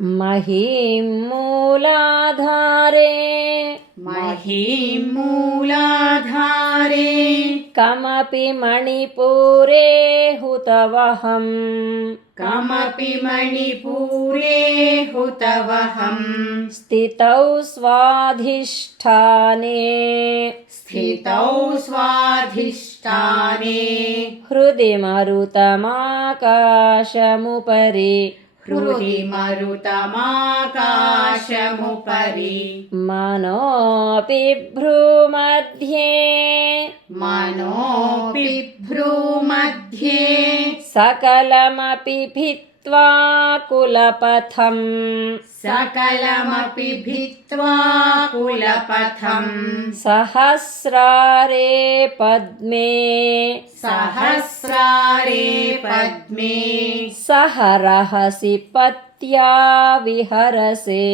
महीं मूलाधारे कमपि मणिपुरे हुतवहम् स्थितौ स्वाधिष्ठाने हृदि मरुतमाकाशमुपरि मनोऽपि भ्रूमध्ये सकलमपि भित्त्वा कुलपथम् सहस्रारे पद्मे सहरहसि पत्या विहरसे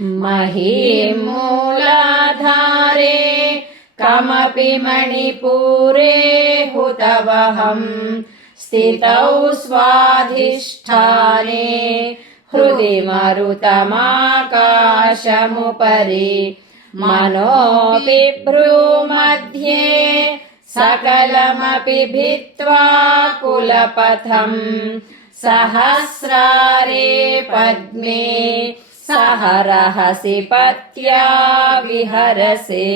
महीं मूलाधारे कमपि मणिपुरे हुतवहम् स्थितौ स्वाधिष्ठाने हृदि मरुतमाकाशमुपरि मनोऽपि भ्रूमध्ये सकलमपि भित्त्वा कुलपथम् सहस्रारे पद्मे सहरहसि पत्या विहरसे।